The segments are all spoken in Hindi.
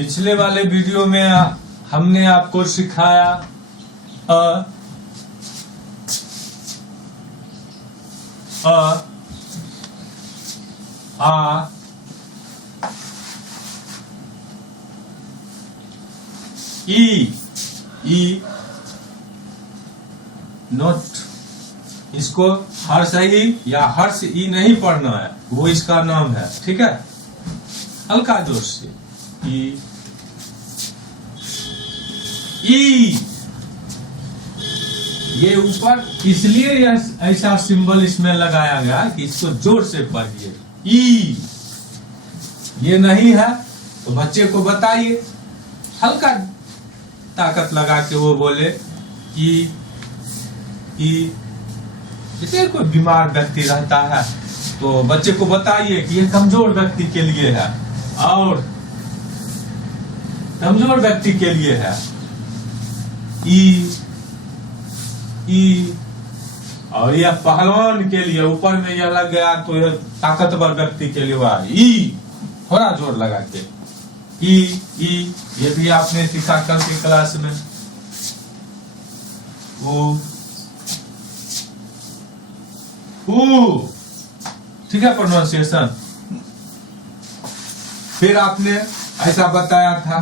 पिछले वाले वीडियो में हमने आपको सिखाया अ, आ, ई नोट। इसको हर्ष ही या हर्ष ई नहीं पढ़ना है, वो इसका नाम है, ठीक है। हल्का जोर से ई ये ऊपर इसलिए ऐसा सिंबल इसमें लगाया गया कि इसको जोर से पढ़िए। ई ये नहीं है तो बच्चे को बताइए, हल्का ताकत लगा के वो बोले ई। जैसे कोई बीमार व्यक्ति रहता है तो बच्चे को बताइए कि ये कमजोर व्यक्ति के लिए है और कमजोर व्यक्ति के लिए है। ई और यह पहलवान के लिए, ऊपर में यह लग गया तो यह ताकतवर व्यक्ति के लिए हुआ ई। थोड़ा जोर लगा के ई ये भी आपने सीखा कल की क्लास में। ठीक है प्रोनाउंसिएशन। फिर आपने ऐसा बताया था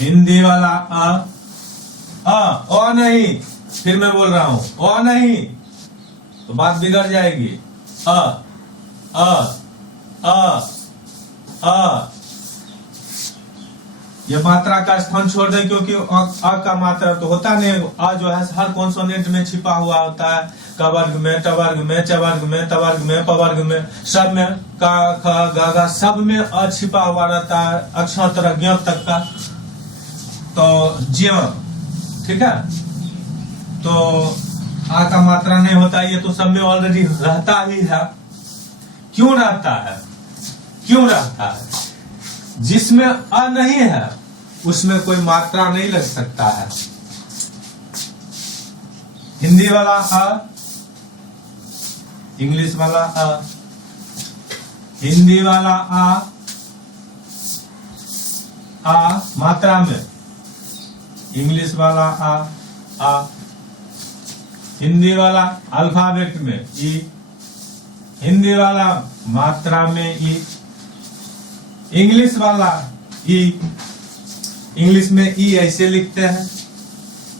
हिंदी वाला अ नहीं, फिर मैं बोल रहा हूं अ नहीं तो बात बिगड़ जाएगी। ये मात्रा का स्थान छोड़ दें क्योंकि अ का मात्रा तो होता नहीं। अ जो है हर कॉन्सोनेंट में छिपा हुआ होता है, क वर्ग में, ट वर्ग में, च वर्ग में, त वर्ग में, प वर्ग में, सब में का ख ग घ सब में अ छिपा हुआ रहता है, अक्षर ज्ञ तक का। तो ज्ञ, ठीक है। तो आ का मात्रा नहीं होता, ये तो सब में ऑलरेडी रहता ही है। क्यों रहता है? क्यों रहता है? जिसमें अ नहीं है उसमें कोई मात्रा नहीं लग सकता है। हिंदी वाला अ, इंग्लिश वाला अ, हिंदी वाला आ मात्रा में, इंग्लिश वाला आ, हिंदी वाला अल्फाबेट में ई, हिंदी वाला मात्रा में ई, इंग्लिश वाला ई, इंग्लिश में ई ऐसे लिखते हैं,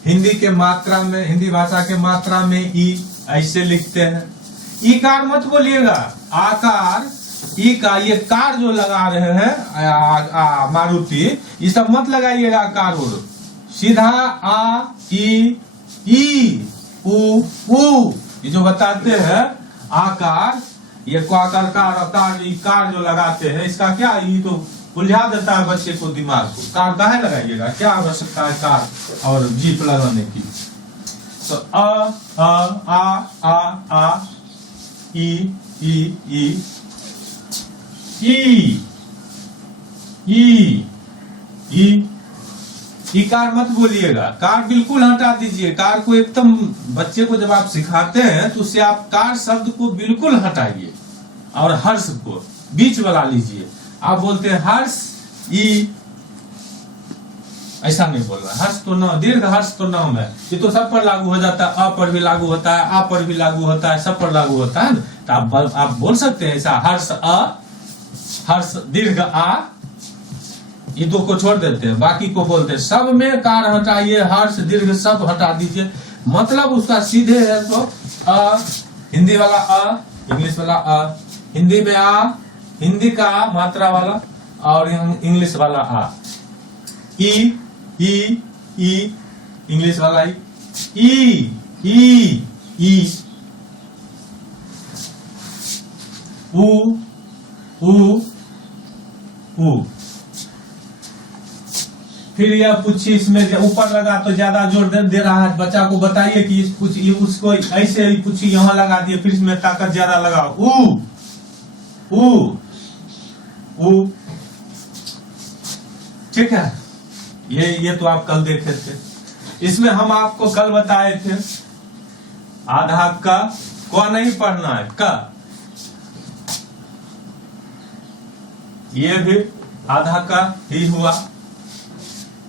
हिंदी के मात्रा में, हिंदी भाषा के मात्रा में ई ऐसे लिखते हैं। ई कार मत बोलिएगा, आकार ई का ये कार जो लगा रहे हैं मारुति, ये सब मत लगाइएगा कार और सीधा आ ई उ ये जो बताते हैं आकार, ये क्वाकर कार ई कार जो लगाते हैं, इसका क्या, ये तो उलझा देता है बच्चे को दिमाग को। कार काहे लगाइएगा, क्या आवश्यकता है कार और जीप लगाने की। तो आ ई कार मत बोलिएगा, कार बिल्कुल हटा दीजिए। कार को एकदम, बच्चे को जब आप सिखाते हैं तो उससे आप कार शब्द को बिल्कुल हटाइए और हर्ष को बीच वाला लीजिए। आप बोलते हैं हर्ष ई, ऐसा नहीं बोल रहा। हर्ष तो नाम, दीर्घ हर्ष तो नाम है, ये तो सब पर लागू हो जाता है। अ पर भी लागू होता है, आ पर भी लागू होता है, सब पर लागू होता है। तो आप बोल सकते हैं ऐसा, हर्ष अ, हर्ष दीर्घ आ, ये दो को छोड़ देते हैं, बाकी को बोलते हैं। सब में कार हटाइए, हर्ष दीर्घ सब हटा दीजिए। मतलब उसका सीधे है तो अ, हिंदी वाला अ, इंग्लिश वाला अ, हिंदी में आ, हिंदी का मात्रा वाला, और इंग्लिश वाला आ। ई इंग्लिश वाला ई ऊ। फिर यह पूछिए, इसमें ऊपर लगा तो ज्यादा जोर दे रहा है। बच्चा को बताइए कि पूछिए, उसको ऐसे ही पूछिए, यहाँ लगा दिए, फिर इसमें ताकत ज्यादा लगाओ। ऊ ठीक है। ये तो आप कल देखे थे। इसमें हम आपको कल बताए थे आधा क नहीं पढ़ना है, क। ये भी आधा का ही हुआ,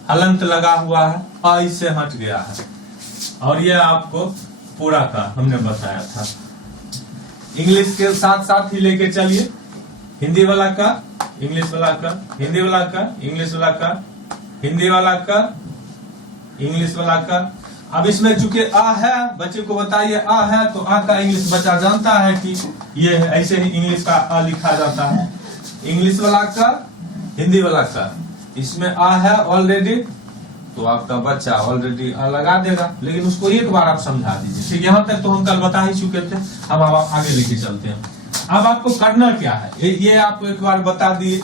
हलंत लगा हुआ है, अ इससे हट गया है। और ये आपको पूरा का हमने बताया था। इंग्लिश के साथ साथ ही लेके चलिए, हिंदी वाला का, इंग्लिश वाला का, हिंदी वाला का, इंग्लिश वाला का, हिंदी वाला का, इंग्लिश वाला का। अब इसमें चूंकि आ है, बच्चे को बताइए आ है, तो आ का इंग्लिश बच्चा जानता है कि ये है, ऐसे ही इंग्लिश का आ लिखा जाता है। इंग्लिश वाला का, हिंदी वाला का, इसमें आ है ऑलरेडी, तो आपका बच्चा ऑलरेडी आ लगा देगा, लेकिन उसको एक बार आप समझा दीजिए। ठीक, यहाँ तक तो हम कल बता ही चुके थे, अब आप आगे लेके चलते हैं। अब आपको करना क्या है, ये आपको एक बार बता दिए,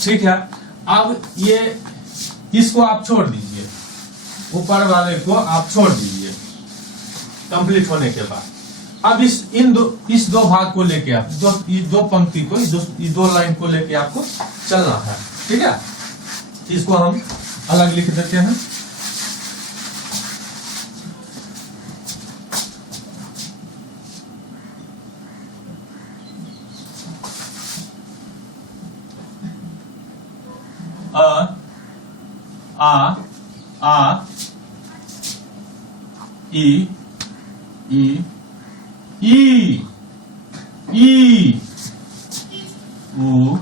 ठीक है। अब ये इसको आप छोड़ दीजिए, ऊपर वाले को आप छोड़ दीजिए कंप्लीट होने के बाद। अब इस दो भाग को लेके आप दो पंक्ति को, इस दो लाइन को लेके आपको चलना है, ठीक है। इसको हम अलग लिख देते हैं। आ ई ऊ,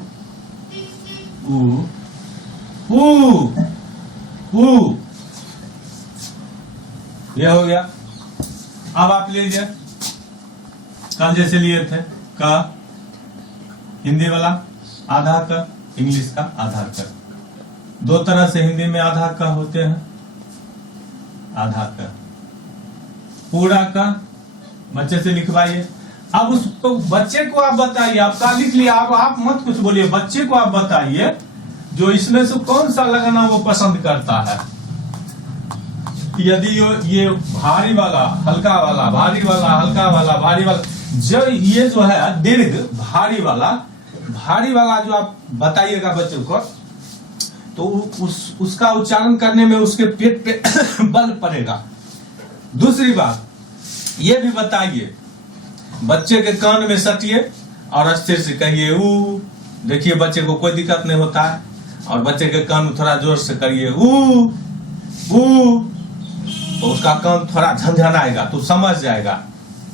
ये हो गया। अब आप लीजिए, कल जैसे लिए थे का, हिंदी वाला आधा का, इंग्लिश का आधा का। दो तरह से हिंदी में आधा का होते हैं, आधा का, पूरा का। बच्चे से लिखवाइए। अब उसको बच्चे को आप बताइए, आपका लिख लिया, आप मत कुछ बोलिए, बच्चे को आप बताइए जो इसमें से कौन सा लगाना वो पसंद करता है। यदि ये भारी वाला, हल्का वाला, भारी वाला, हल्का वाला, भारी वाला, जो ये जो है दीर्घ भारी वाला जो आप बताइएगा बच्चों को, तो उसका उच्चारण करने में उसके पेट पे बल पड़ेगा। दूसरी बात ये भी बताइए, बच्चे के कान में सटिए और स्थिर से कहिए ऊ। देखिए बच्चे को कोई दिक्कत नहीं होता है, और बच्चे के कान में थोड़ा जोर से करिए ऊ, तो उसका कान थोड़ा झंझनाएगा, तो समझ जाएगा।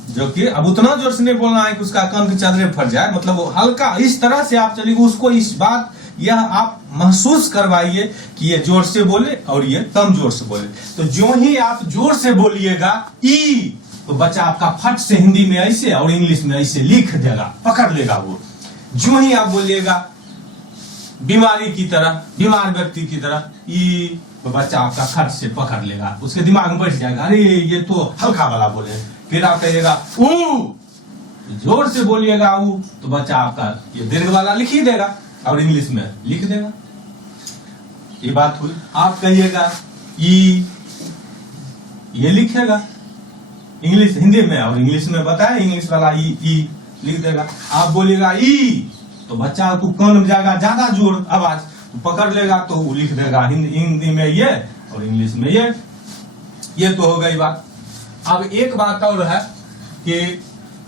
जो कि अब उतना जोर से नहीं बोलना है कि उसका कान की चादरें फट जाए, मतलब वो हल्का इस तरह से आप चलिए। उसको इस बात यह आप महसूस करवाइए कि ये जोर से बोले और ये कम जोर से बोले। तो जो ही आप जोर से बोलिएगा ई, तो बच्चा आपका फट से हिंदी में ऐसे और इंग्लिश में ऐसे लिख देगा, पकड़ लेगा वो। जो ही आप बोलिएगा बीमारी की तरह, बीमार व्यक्ति की तरह ई, तो बच्चा आपका खट से पकड़ लेगा, उसके दिमाग में बैठ जाएगा, अरे ये तो हल्का वाला बोले। फिर आप कहिएगा ऊ, जोर से बोलिएगा ऊ, तो बच्चा आपका ये दीर्घ वाला लिख ही देगा और इंग्लिश में लिख देगा। ये बात हुई। आप कहिएगा ई, ये लिखेगा इंग्लिश, हिंदी में और इंग्लिश में बताया, इंग्लिश वाला ई लिख देगा। आप बोलिएगा ई, तो बच्चा को कान में जाएगा ज्यादा जोर आवाज, तो पकड़ लेगा, तो वो लिख देगा हिंदी में ये और इंग्लिश में ये तो हो गई बात। अब एक बात और है कि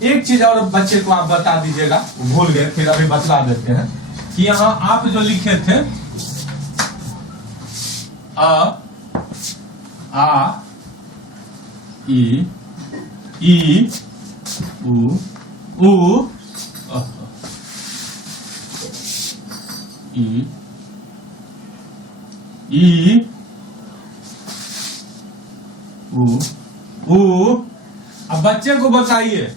एक चीज और बच्चे को आप बता दीजिएगा, भूल गए, फिर अभी बतला देते हैं कि यहाँ आप जो लिखे थे आ ई ऊ ई ऊ। अब बच्चे को बताइए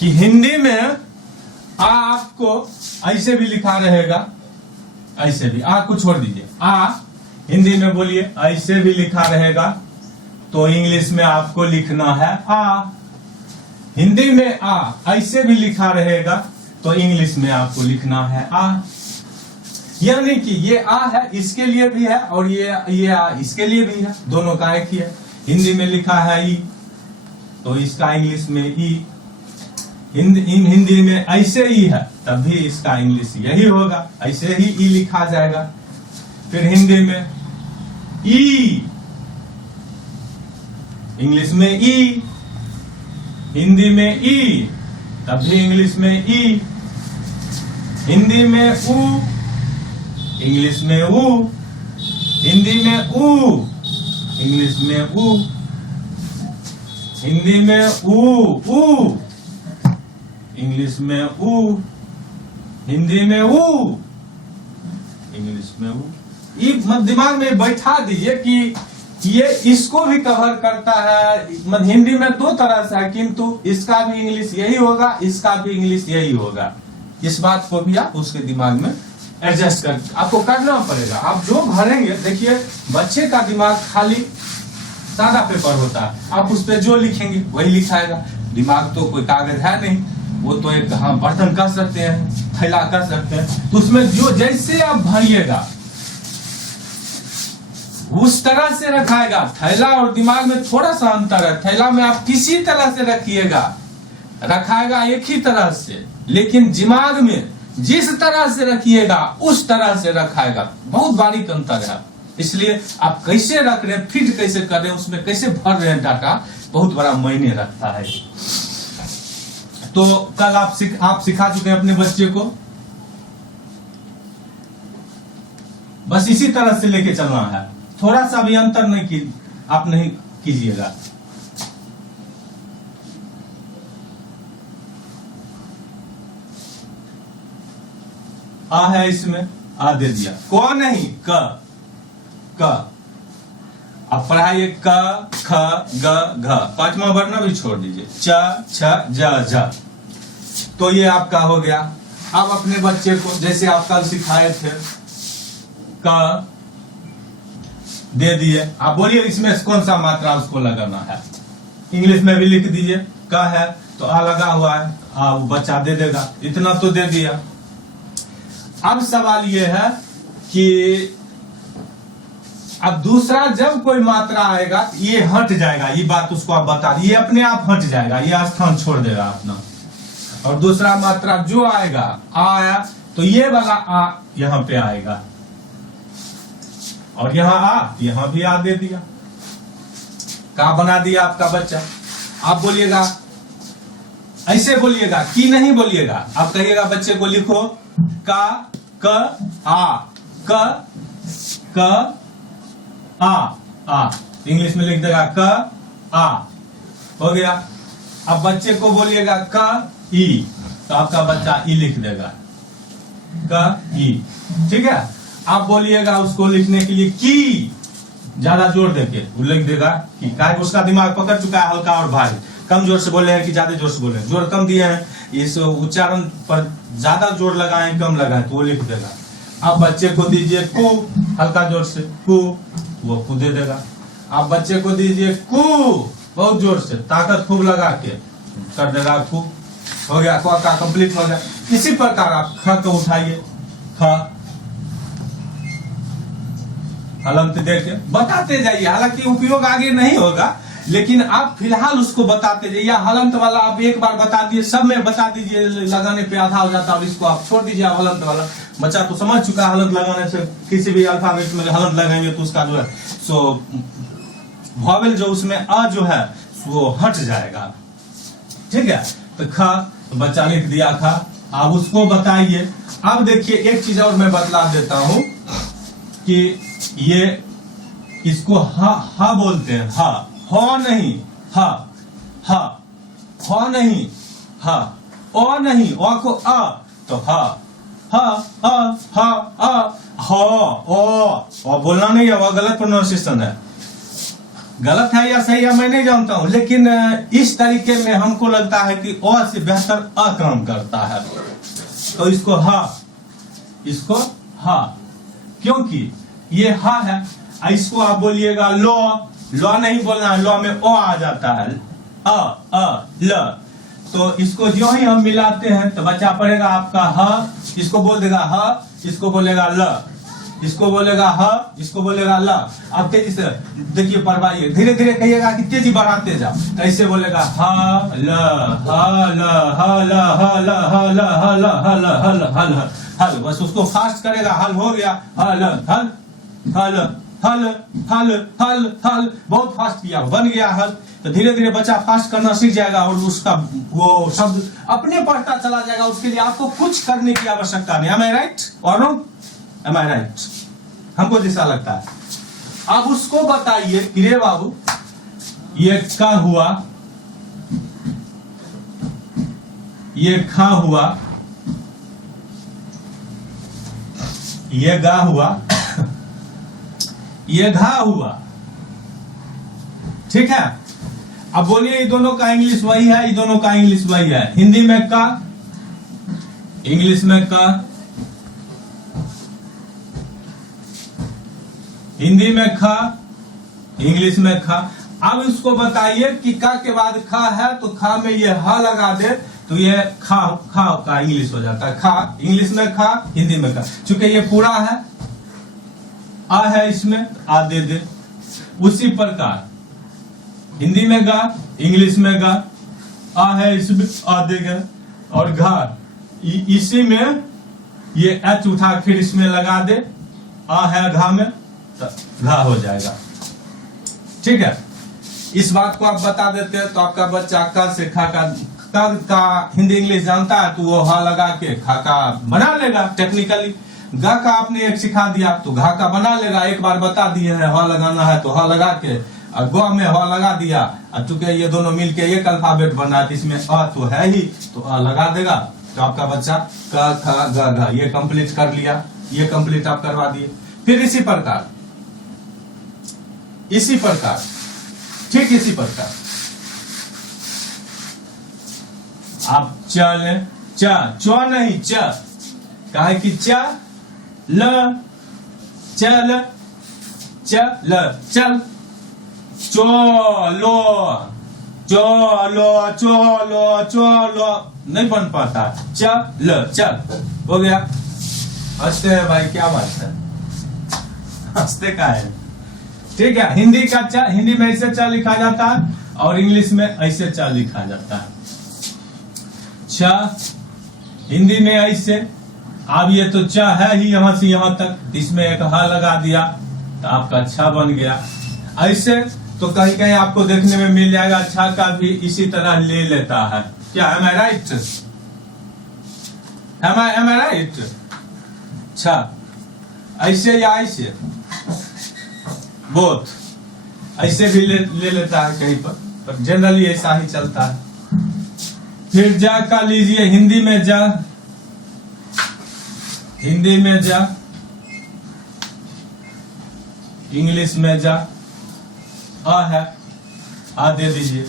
कि हिंदी में आ आपको ऐसे भी लिखा रहेगा, ऐसे भी, आ को छोड़ दीजिए, आ हिंदी में बोलिए ऐसे भी लिखा रहेगा, तो इंग्लिश में आपको लिखना है आ। हिंदी में आ ऐसे भी लिखा रहेगा, तो इंग्लिश में आपको लिखना है आ। यानी कि ये आ है, इसके लिए भी है, और ये आ इसके लिए भी है, दोनों का एक ही है। हिंदी में लिखा है ई, तो इसका इंग्लिश में ई। हिंदी में ऐसे ही है, तब भी इसका इंग्लिश यही होगा, ऐसे ही ई लिखा जाएगा। फिर हिंदी में ई, इंग्लिश में ई, हिंदी में ई, तब भी इंग्लिश में ई। हिंदी में ऊ, इंग्लिश में ऊ, हिंदी में ऊ, इंग्लिश में ऊ, हिंदी में ऊ, इंग्लिश में ऊ, हिंदी में ऊ, इंग्लिश में ऊ। ये दिमाग में बैठा दीजिए कि ये इसको भी कवर करता है। हिंदी में दो तरह से है, किंतु इसका भी इंग्लिश यही होगा, इसका भी इंग्लिश यही होगा। इस बात को भी आप उसके दिमाग में एडजस्ट कर आपको करना पड़ेगा। आप जो भरेंगे, देखिए बच्चे का दिमाग खाली सादा पेपर होता है, आप उस पर जो लिखेंगे वही लिखाएगा। दिमाग तो कोई कागज है नहीं, वो तो एक हाँ बर्तन कर सकते हैं, थैला कर सकते हैं, तो उसमें जो जैसे आप भरिएगा उस तरह से रखाएगा। थैला और दिमाग में थोड़ा सा अंतर है। थैला में आप किसी तरह से रखिएगा, रखाएगा एक ही तरह से, लेकिन दिमाग में जिस तरह से रखिएगा उस तरह से रखाएगा। बहुत बारीक अंतर है। इसलिए आप कैसे रख रहे हैं, फिट कैसे कर रहे हैं, उसमें कैसे भर रहे हैं डाटा, बहुत बड़ा मायने रखता है। तो कल आप सिखा चुके हैं अपने बच्चे को, बस इसी तरह से लेके चलना है। थोड़ा सा भी अंतर आप नहीं कीजिएगा। आ है इसमें, आ दे दिया, को नहीं क अब पढ़ाइए क ख ग घ, पांचवा वर्ण भी छोड़ दीजिए, च छ ज झ। तो ये आपका हो गया। अब अपने बच्चे को जैसे आप कल सिखाए थे, क दे दिए, आप बोलिए इसमें कौन सा मात्रा उसको लगाना है। इंग्लिश में भी लिख दीजिए, क है तो आ लगा हुआ है, आ बच्चा दे देगा, इतना तो दे दिया। अब सवाल ये है कि अब दूसरा जब कोई मात्रा आएगा तो ये हट जाएगा, ये बात उसको आप बता, ये अपने आप हट जाएगा, ये स्थान छोड़ देगा अपना। और दूसरा मात्रा जो आएगा, आ आया तो ये वाला आ यहां पे आएगा, और यहां भी आ दे दिया। क्या बना दिया आपका बच्चा। आप बोलिएगा, ऐसे बोलिएगा कि नहीं बोलिएगा, आप कहिएगा बच्चे को लिखो का क आ, क आ, इंग्लिश में लिख देगा क आ, हो गया। अब बच्चे को बोलिएगा क ई, तो आपका बच्चा ई लिख देगा, क ई, ठीक है। आप बोलिएगा उसको लिखने के लिए की, ज्यादा जोर देके वो लिख देगा कि, उसका दिमाग पकड़ चुका है हल्का और भारी। कम जोर से बोले हैं कि ज्यादा जोर से बोले हैं, जोर कम दिए हैं, इस उच्चारण पर ज्यादा जोर लगाएं कम लगाएं तो वो लिख देगा। आप बच्चे को दीजिए कु, हल्का जोर से कु, वो कु दे देगा। आप बच्चे को दीजिए कु, बहुत जोर से ताकत खूब लगा के कर देगा कु, हो गया, क का कंप्लीट हो गया। इसी प्रकार आप ख को उठाइए, ख हलंत देके बताते जाइए, हालांकि उपयोग आगे नहीं होगा, लेकिन आप फिलहाल उसको बताते जाइए। हलंत वाला आप एक बार बता दिए, सब में बता दीजिए, लगाने पे आधा हो जाता है, और इसको आप छोड़ दीजिए। हलंत वाला बच्चा तो समझ चुका है, हलंत लगाने से किसी भी अल्फाबेट में हलंत लगाएंगे तो उसका जो है सो वॉवेल जो उसमें अ जो है वो हट जाएगा, ठीक है। तो ख बच्चा लिख दिया था, आप उसको बताइए। अब देखिए एक चीज और मैं बतला देता हूं कि ये इसको हा बोलते हैं, हा नहीं, हा नहीं, ओ नहीं, ओ को अ, तो ओ बोलना नहीं है, वो गलत प्रोनाउंसिएशन है। गलत है या सही है मैं नहीं जानता हूं, लेकिन इस तरीके में हमको लगता है कि ओ से बेहतर अ काम करता है। तो इसको हा, क्योंकि ये हा है। इसको आप बोलिएगा लॉ नहीं बोलना है, लॉ में ओ आ जाता है, ल। तो इसको जो ही हम मिलाते हैं तो बच्चा पढ़ेगा आपका ह, इसको बोल देगा ह, इसको बोलेगा ल, इसको बोलेगा ह, इसको बोलेगा ल। अब तेजी से देखिए, पढ़वाइए, धीरे धीरे कहिएगा कि तेजी बढ़ाते जाओ। तो ऐसे बोलेगा ह ल ह ल ह ल ह ल ह ल ह ल ह ल ह ल ह ल हल। बस उसको फास्ट करेगा, हल हो गया, हल हल हल हल हल हल हल, बहुत फास्ट किया, बन गया हल। तो धीरे धीरे बच्चा फास्ट करना सीख जाएगा और उसका वो शब्द अपने पढ़ता चला जाएगा। उसके लिए आपको कुछ करने की आवश्यकता नहीं। am I right or no? Am I right? हमको जैसा लगता है। अब उसको बताइए कि रे बाबू ये का हुआ, ये खा हुआ, ये गा हुआ, ये घा हुआ। ठीक है, अब बोलिए ये दोनों का इंग्लिश वही है, ये दोनों का इंग्लिश वही है। हिंदी में का, इंग्लिश में का, हिंदी में खा, इंग्लिश में खा। अब इसको बताइए कि का के बाद खा है तो खा में ये ह लगा दे तो ये खा, खा का इंग्लिश हो जाता है। खा इंग्लिश में खा, हिंदी में खा। चूंकि ये पूरा है, आ है इसमें, आ दे दे। उसी प्रकार हिंदी में गा, इंग्लिश में गा, आ है इसमें, आ देगा। और घा इसी में ये एच उठा फिर इसमें लगा दे, आ है घा में, घा हो जाएगा। ठीक है, इस बात को आप बता देते हैं तो आपका बच्चा क से खा का हिंदी इंग्लिश जानता है तो वो हा लगा के खा का बना लेगा टेक्निकली। गा का आपने एक सिखा दिया तो घा का बना लेगा। एक बार बता दिए हैं हा लगाना है तो हा लगा के, और ग में हा लगा दिया। और चूंकि ये दोनों मिलके एक अल्फाबेट बना है, इसमें अ तो है ही तो अ लगा देगा तो आपका बच्चा क ख ग घ ये कंप्लीट कर लिया। ये कंप्लीट आप करवा दिए। फिर इसी प्रकार ठीक इसी प्रकार आप चल, च नहीं च, कहा कि च ल, चल, चल, चल, चलो, चलो, चलो, चलो, नहीं बन पाता। चल, चल हो गया। हंसते हैं भाई, क्या बात है, हंसते का है। ठीक है, हिंदी का च, हिंदी में ऐसे च लिखा जाता है और इंग्लिश में ऐसे च लिखा जाता है। छ हिंदी में ऐसे। अब ये तो च है ही यहां से यहां तक, इसमें एक ह लगा दिया तो आपका छ बन गया। ऐसे तो कहीं कहीं आपको देखने में मिल जाएगा छ का भी इसी तरह ले लेता है। क्या M I right? M I right? छ ऐसे या ऐसे, बोथ ऐसे भी ले लेता है कहीं पर जनरली ऐसा ही चलता है। फिर जा का लीजिए, हिंदी में जा, हिंदी में जा, इंग्लिश में जा, आ है, आ दे दीजिए।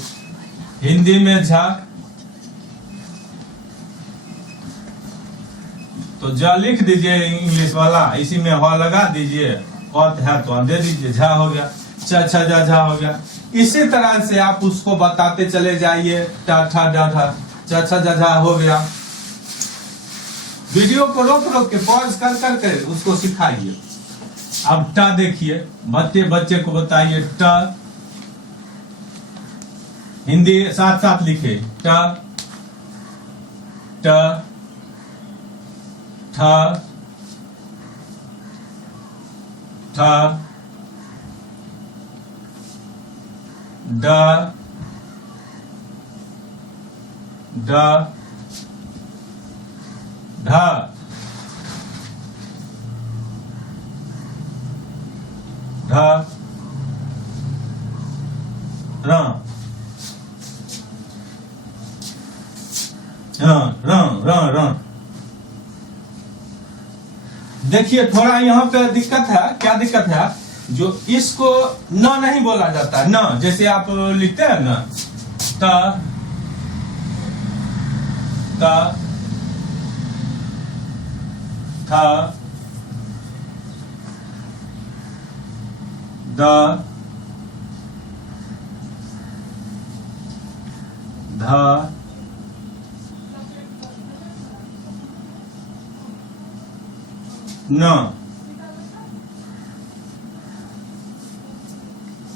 हिंदी में झा तो जा लिख दीजिए इंग्लिश वाला, इसी में ह लगा दीजिए और है तो दे दीजिए, झा हो गया। छ छ जा झा हो गया। इसी तरह से आप उसको बताते चले जाइए। टा ठा डा ठा, छ छ जा झा हो गया। वीडियो को रोक रोक के पॉज कर करके उसको सिखाइए। अब टा देखिए, बच्चे को बताइए टा, हिंदी साथ साथ लिखे। टा, ट, ठ, ठ, ड, ढ, ढ, र, र। देखिए थोड़ा यहाँ पे दिक्कत है। क्या दिक्कत है? जो इसको न नहीं बोला जाता है। न जैसे आप लिखते हैं न, त, थ, द, ध, न,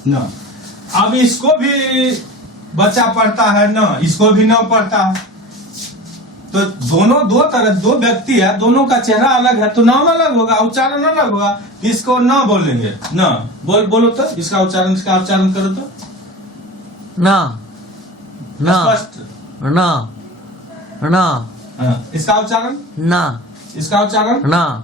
न। अब इसको भी बच्चा पढ़ता है न, इसको भी न पढ़ता है। तो दोनों दो व्यक्ति है, दोनों का चेहरा अलग है तो नाम अलग होगा, उच्चारण अलग होगा। इसको न बोलेंगे, न बोलो तो इसका उच्चारण करो तो ना, ना, स्पष्ट ना, ना, इसका उच्चारण ना, इसका उच्चारण ना,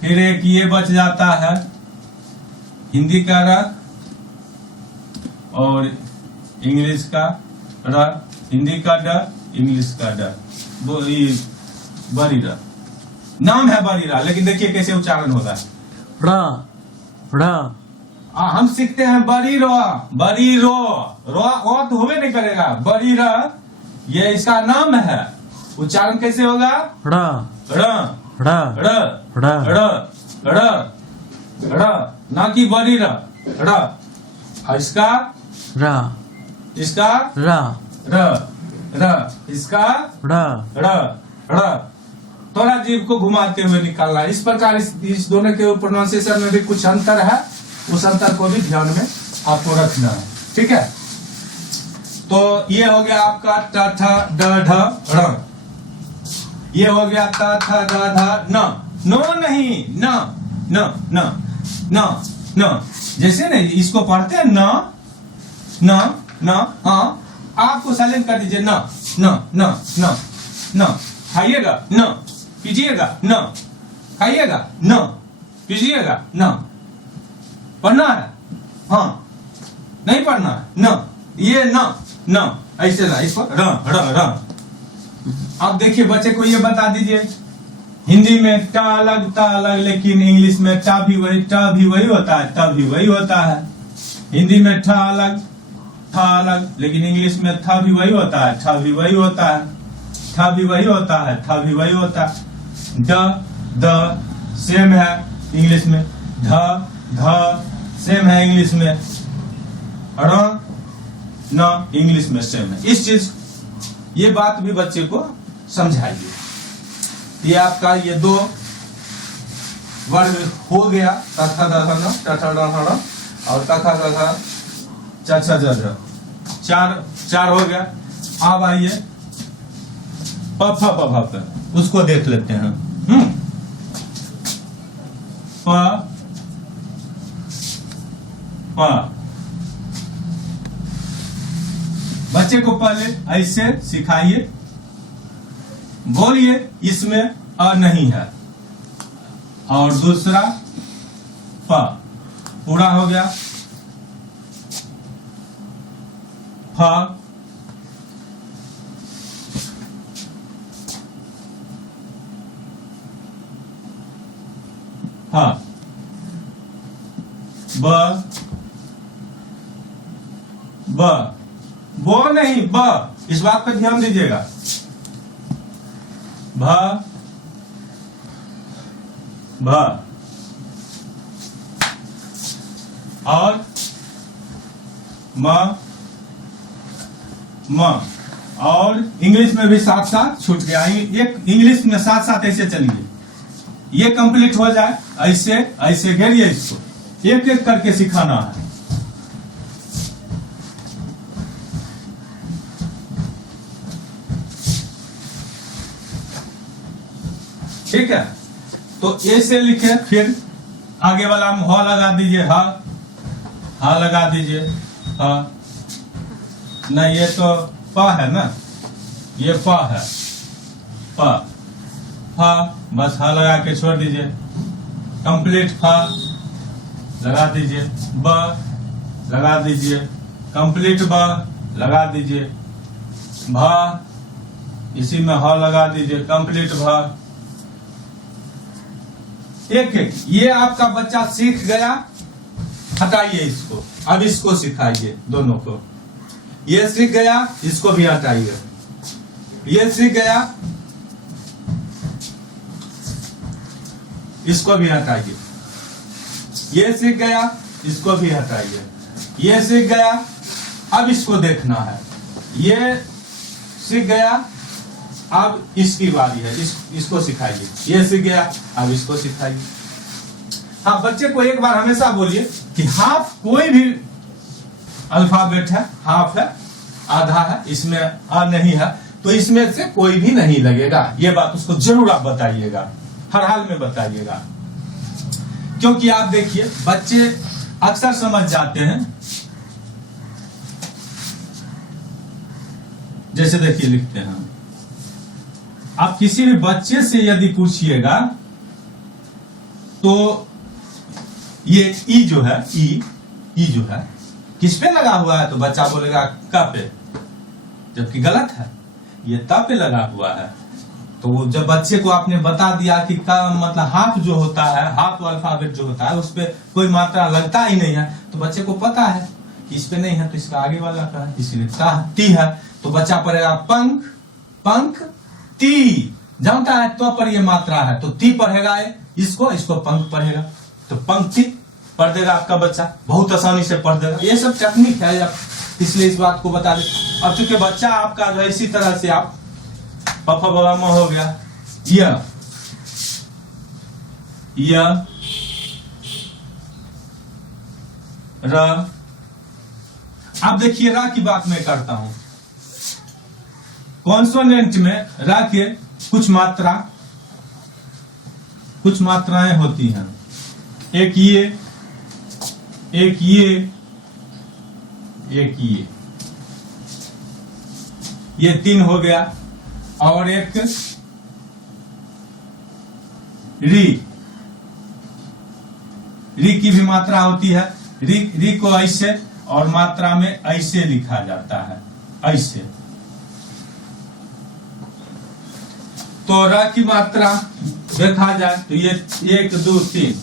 फिर एक ये बच जाता है हिंदी का र और इंग्लिश का र, हिंदी का ड, इंग्लिश का ड, वो ये बड़ी र नाम है बड़ी रा, लेकिन देखिए कैसे उच्चारण होता है। र हम सीखते हैं बड़ी रो, बड़ी रो, रो तो होवे नहीं करेगा, बड़ी र ये इसका नाम है। उच्चारण कैसे होगा? र र र र र र र र, ना कि बड़ी र र। और इसका र इसका र र र, इसका र र र। थोड़ा जीभ को घुमाते हुए निकालना है। इस प्रकार इस दोनों के प्रोनाउंसिएशन में भी कुछ अंतर है, उस अंतर को भी ध्यान में आपको रखना है। ठीक है, तो ये हो गया आपका ट ठ ड ढ ण, ये हो गया त थ द ध न। नो नहीं, न न न न न, जैसे नहीं इसको पढ़ते हैं न न न, आपको साइलेंट कर दीजिए। न न न न न, खाइएगा न, पीजिएगा न, खाइएगा न, पीजिएगा न। पढ़ना है, हाँ नहीं पढ़ना है न, ये न न, ऐसे ना, इसको र र र। अब देखिए बच्चे को ये बता दीजिए, हिंदी में ट अलग ता अलग, लेकिन इंग्लिश में ट भी वही होता है, त भी वही होता है। हिंदी में ठ अलग था अलग, लेकिन इंग्लिश में था भी वही होता है, था भी वही होता है, था भी वही होता है, था भी वही होता है। ड द सेम है इंग्लिश में, ध ध सेम है इंग्लिश में, र न इंग्लिश में सेम है। इस चीज ये बात भी बच्चे को समझाइए। ये आपका ये दो वर्ग हो गया, तथा दधन तथा दधन और तथा दधा चाचा जज, चार हो गया। अब आइए प फ प फ फ, उसको देख लेते हैं। प प, बच्चे को पहले ऐसे सिखाइए, बोलिए इसमें अ नहीं है, और दूसरा प पूरा हो गया। फ फ, ब ब, बो नहीं ब, इस बात पर ध्यान दीजिएगा। भ भ, और म म, और इंग्लिश में भी साथ साथ छूट गया। एक इंग्लिश में साथ साथ ऐसे चलिए, ये कंप्लीट हो जाए, ऐसे ऐसे घेरिए, इसको एक एक करके सिखाना है। ठीक है, तो ए से लिखे, फिर आगे वाला हम ह लगा दीजिए, ह लगा दीजिए, ह नहीं, ये तो प है ना, ये प है, प फ, बस ह लगा के छोड़ दीजिए। कंप्लीट फ लगा दीजिए, ब लगा दीजिए, कंप्लीट ब लगा दीजिए, भ इसी में ह लगा दीजिए, कंप्लीट भ। एक एक ये आपका बच्चा सीख गया, हटाइए इसको, अब इसको सिखाइए दोनों को। ये सीख गया, इसको भी हटाइए, ये सीख गया, इसको भी हटाइए, ये सीख गया, इसको भी हटाइए, ये सीख गया, अब इसको देखना है, ये सीख गया, अब इसकी बारी है, इसको सिखाइए, ये सीख गया, अब इसको सिखाइए। हाँ, बच्चे को एक बार हमेशा बोलिए कि हाफ कोई भी अल्फाबेट है, हाफ है, आधा है, इसमें आ नहीं है, तो इसमें से कोई भी नहीं लगेगा। ये बात उसको जरूर आप बताइएगा, हर हाल में बताइएगा, क्योंकि आप देखिए बच्चे अक्सर समझ जाते हैं। जैसे देखिए लिखते हैं, आप किसी भी बच्चे से यदि पूछिएगा तो ये ई जो है, ई जो है किस पे लगा हुआ है? तो बच्चा बोलेगा क पे, जबकि गलत है, ये त पे लगा हुआ है। तो जब बच्चे को आपने बता दिया कि का मतलब हाफ जो होता है, हाफ अल्फाबेट जो होता है उस पे कोई मात्रा लगता ही नहीं है, तो बच्चे को पता है कि इस पे नहीं है, तो इसका आगे वाला का है, इसलिए ती है। तो बच्चा पढ़ेगा पंख, पंख ती, जानता है तो पर ये मात्रा है, तो ती पढ़ेगा, इसको पंख पढ़ेगा, तो पंक्ति पढ़ देगा आपका बच्चा, बहुत आसानी से पढ़ देगा। ये सब टेक्निक है, इसलिए इस बात को बता दे। अब चूंकि बच्चा आपका जो है इसी तरह से आप पापा बाबा में हो गया, य र। अब देखिए रा की बात मैं करता हूं। कॉन्सोनेंट में रा के कुछ मात्राएं होती हैं, एक ये, एक ये, एक ये तीन हो गया, और एक री की भी मात्रा होती है। री को ऐसे और मात्रा में ऐसे लिखा जाता है, ऐसे। तो र की मात्रा देखा जाए तो ये 1 2 3,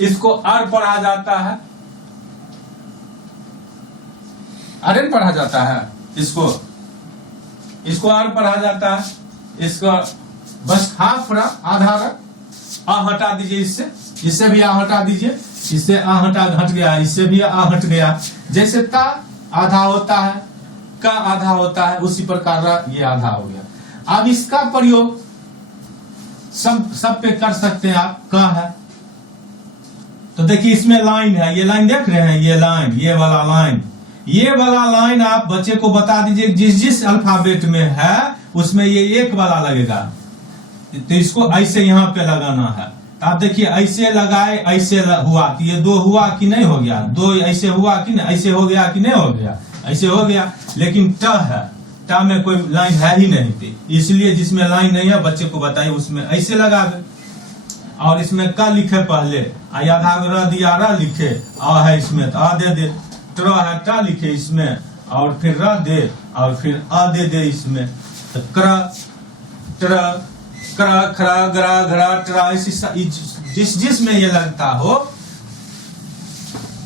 इसको अर पढ़ा जाता है, अरे पढ़ा जाता है, इसको अर पढ़ा जाता है, इसको बस हाफ रा, आधा रा, आ हटा दीजिए, इससे भी आ हटा दीजिए, इससे आ हट गया, इससे भी आ हट गया। जैसे ता आधा होता है, का आधा होता है, उसी प्रकार ये आधा हो गया। अब इसका प्रयोग सब पे कर सकते हैं आप, का है तो देखिए इसमें लाइन है, ये लाइन देख रहे हैं, ये लाइन, ये वाला लाइन आप बच्चे को बता दीजिए जिस अल्फाबेट में है उसमें ये एक वाला लगेगा, तो इसको ऐसे यहाँ पे लगाना है। तो आप देखिए ऐसे लगाए, ऐसे हुआ तो ये 2 हुआ कि नहीं हो गया, 2 ऐसे हुआ कि नहीं, ऐसे हो गया कि नहीं हो गया, ऐसे हो गया। लेकिन ट है, ट में कोई लाइन है ही नहीं थी, इसलिए जिसमें लाइन नहीं है बच्चे को बताइए उसमें ऐसे लगा दे। और इसमें का लिखे पहले, आधा र दिया र लिखे, आ है इसमें तो आ दे, ट्र है टा लिखे इसमें, और फिर र दे, और फिर आ दे इसमें। तो क्र, ट्र, क्र, खरा, गरा, घरा, ट्रा, जिस में ये लगता हो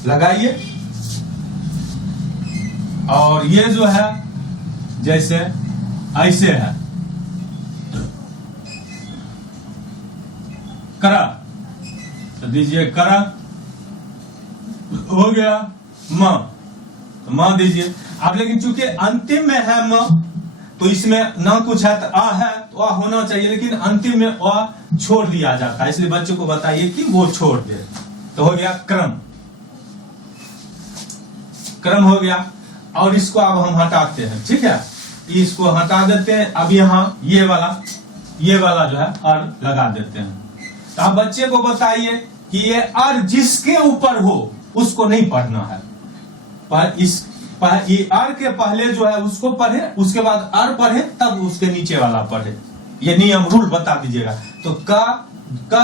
लगाइए। और ये जो है जैसे ऐसे है, करा, तो दीजिए करा, हो गया म, तो म दीजिए। अब लेकिन चूंकि अंतिम में है म, तो इसमें ना कुछ है तो आ है, तो आ होना चाहिए, लेकिन अंतिम में आ छोड़ दिया जाता है, इसलिए बच्चों को बताइए कि वो छोड़ दे। तो हो गया क्रम, क्रम हो गया। और इसको अब हम हटाते हैं, ठीक है, इसको हटा देते हैं। अब यहाँ ये वाला जो है अर लगा देते हैं। तो आप बच्चे को बताइए कि ये अर जिसके ऊपर हो उसको नहीं पढ़ना है, पर ये अर के पहले जो है उसको पढ़े, उसके बाद अर पढ़े, तब उसके नीचे वाला पढ़े। ये नियम रूल बता दीजिएगा। तो का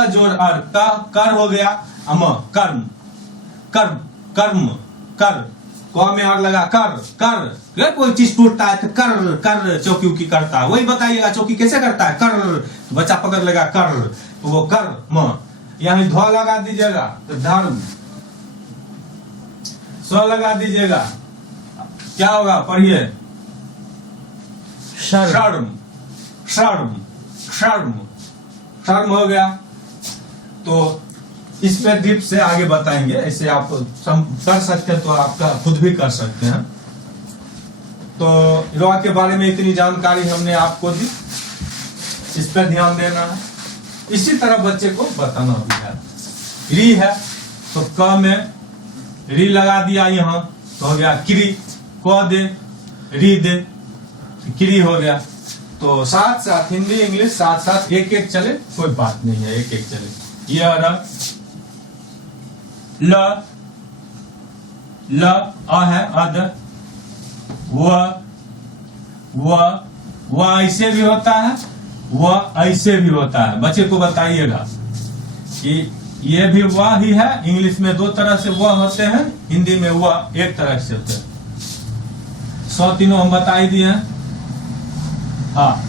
जोड़ अर, का कर हो गया, अम कर्म, कर्म, कर्म, कर, क में और लगा कर, कोई चीज टूटता है तो कर चौकी उकी करता है, वही बताइएगा चौकी कैसे करता है, कर, तो बच्चा पकड़ लेगा कर, तो वो कर म। यहाँ ध लगा दीजिएगा तो धर्म, स लगा दीजिएगा, क्या होगा पढ़िए, शर्म, शर्म, शर्म, शर्म हो गया। तो इस पे डिप से आगे बताएंगे, ऐसे आप कर सकते हैं तो आपका खुद भी कर सकते हैं। तो र के बारे में इतनी जानकारी हमने आपको दी, इस पर ध्यान देना है। इसी तरह बच्चे को बताना भी है। री है तो क में री लगा दिया, यहाँ तो हो गया क्री, क दे, री दे, क्री हो गया। तो साथ साथ हिंदी इंग्लिश साथ साथ एक एक चले, कोई बात नहीं है, एक एक चले। ये र, ल, ल, आ है अद, व ऐसे भी होता है, व ऐसे भी होता है। बच्चे को बताइएगा कि ये भी वह ही है। इंग्लिश में दो तरह से वह होते हैं, हिंदी में वह एक तरह से होते हैं। 100 तीनों हम बता ही दिए हैं। हाँ,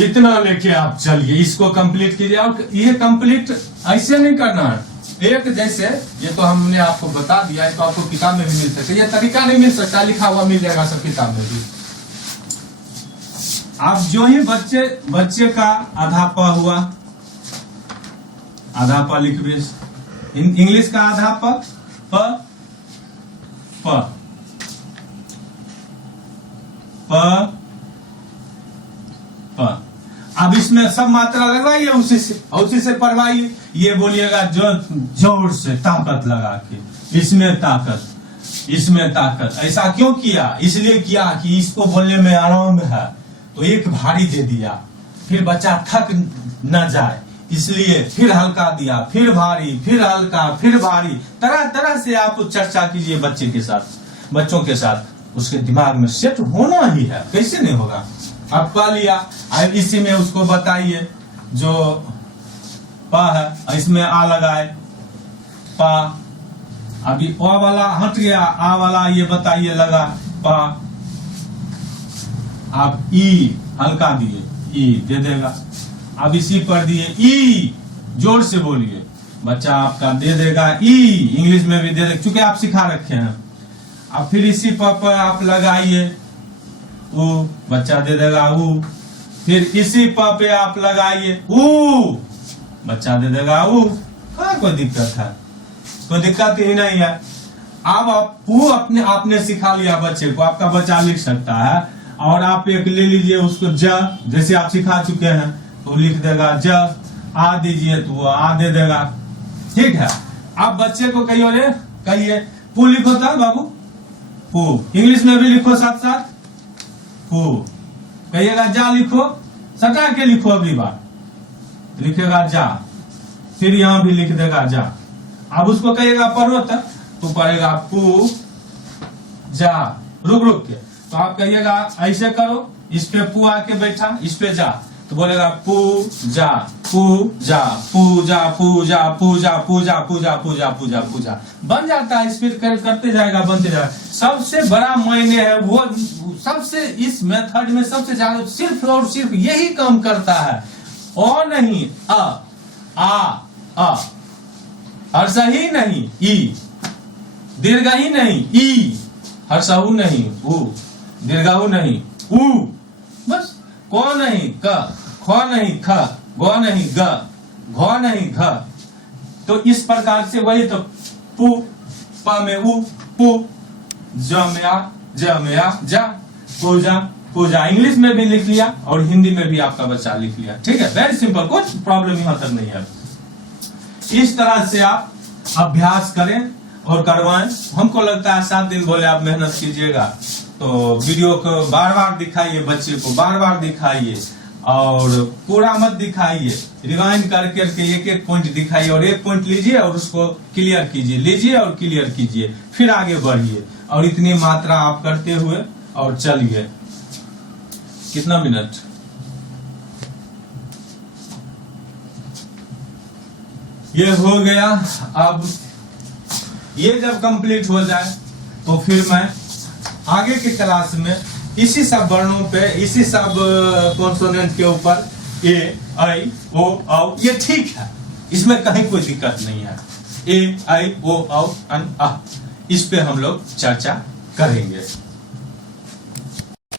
इतना लेके आप चलिए, इसको कंप्लीट कीजिए। और ये कंप्लीट ऐसे नहीं करना है एक जैसे, ये तो हमने आपको बता दिया, इसको आपको किताब में भी मिल सकता है, ये तरीका नहीं मिल सकता, लिखा हुआ मिल जाएगा सब किताब में भी। आप जो ही बच्चे का आधा प हुआ, आधा प लिख भी, इंग्लिश का आधा प अब इसमें सब मात्रा लगवाइए, उसी से पढ़वाइए। ये बोलिएगा जो जोर से ताकत लगा के, इसमें ताकत ऐसा क्यों किया? इसलिए किया कि इसको बोलने में आराम है, तो एक भारी दे दिया, फिर बच्चा थक न जाए, इसलिए फिर हल्का दिया, फिर भारी, फिर हल्का, फिर भारी। तरह तरह से आप चर्चा कीजिए बच्चों के साथ, उसके दिमाग में सेट होना ही है, कैसे नहीं होगा। अब पा लिया, अब इसी में उसको बताइए जो पा है, इसमें आ लगाए पा, अभी ओ वाला हट गया, आ वाला ये बताइए लगा पा, आप ई हल्का दिए, ई दे देगा। अब इसी पर दिए ई, जोर से बोलिए, बच्चा आपका दे देगा ई, इंग्लिश में भी दे देगा, चूंकि आप सिखा रखे हैं। अब फिर इसी पर आप लगाइए ऊ, बच्चा दे देगा ऊ, फिर इसी पे आप लगाइए ऊ, बच्चा दे देगा ऊ। हाँ, कोई दिक्कत है? कोई दिक्कत ही नहीं है। अब आपको आपने सिखा लिया बच्चे को, आपका बच्चा लिख सकता है। और आप एक ले लीजिए उसको ज, जैसे आप सिखा चुके हैं, तो लिख देगा ज, आ दीजिए तो वो आ दे देगा, ठीक है। आप बच्चे को कहिए पू लिखो था बाबू, पू, इंग्लिश में भी लिखो साथ साथ पू, कहिएगा जा लिखो, सटा के लिखो, अगली बार लिखेगा जा, फिर यहां भी लिख देगा जा। अब उसको कहिएगा पढ़ो तो पढ़ेगा पू जा, रुक के, तो आप कहिएगा ऐसे करो, इस पे पू आके बैठा, इस पे जा, तो बोलेगा पू जा पूजा पूजा पूजा पूजा पूजा पूजा पूजा पूजा पूजा, बन जाता है। स्पीड करते जाएगा, बनते जाएगा। सबसे बड़ा मायने है वो, सबसे इस मेथड में सबसे ज्यादा सिर्फ और सिर्फ यही काम करता है, और नहीं आ हर्षा ही नहीं, ई दीर्घ ही नहीं, ई हर्षाऊ नहीं, ऊ दीर्घाऊ नहीं, ऊ बस, को नहीं क, ख नहीं ख, गो नहीं ग, घ नहीं घ। तो इस प्रकार से वही तो पू, प में ऊ, पू, ज में आ, ज में आ, जा, पूजा पूजा। इंग्लिश में भी लिख लिया और हिंदी में भी आपका बच्चा लिख लिया, ठीक है। वेरी सिंपल, कुछ प्रॉब्लम यहां तक नहीं है। इस तरह से आप अभ्यास करें और करवाएं। हमको लगता है 7 दिन बोले आप मेहनत कीजिएगा, तो वीडियो को बार बार दिखाइए, बच्चे को बार बार दिखाइए, और पूरा मत दिखाइए, रिवाइंड करके एक एक पॉइंट दिखाइए, और एक पॉइंट लीजिए और उसको क्लियर कीजिए, लीजिए और क्लियर कीजिए, फिर आगे बढ़िए। और इतनी मात्रा आप करते हुए और चलिए। कितना मिनट? ये हो गया। अब ये जब कंप्लीट हो जाए तो फिर मैं आगे की क्लास में इसी सब वर्णों पे, इसी सब कॉन्सोनेंट के ऊपर ए, आई, ओ, औ, ये ठीक है, इसमें कहीं कोई दिक्कत नहीं है। ए, आई, ओ, औ, अन, आ, इस पे हम लोग चर्चा करेंगे।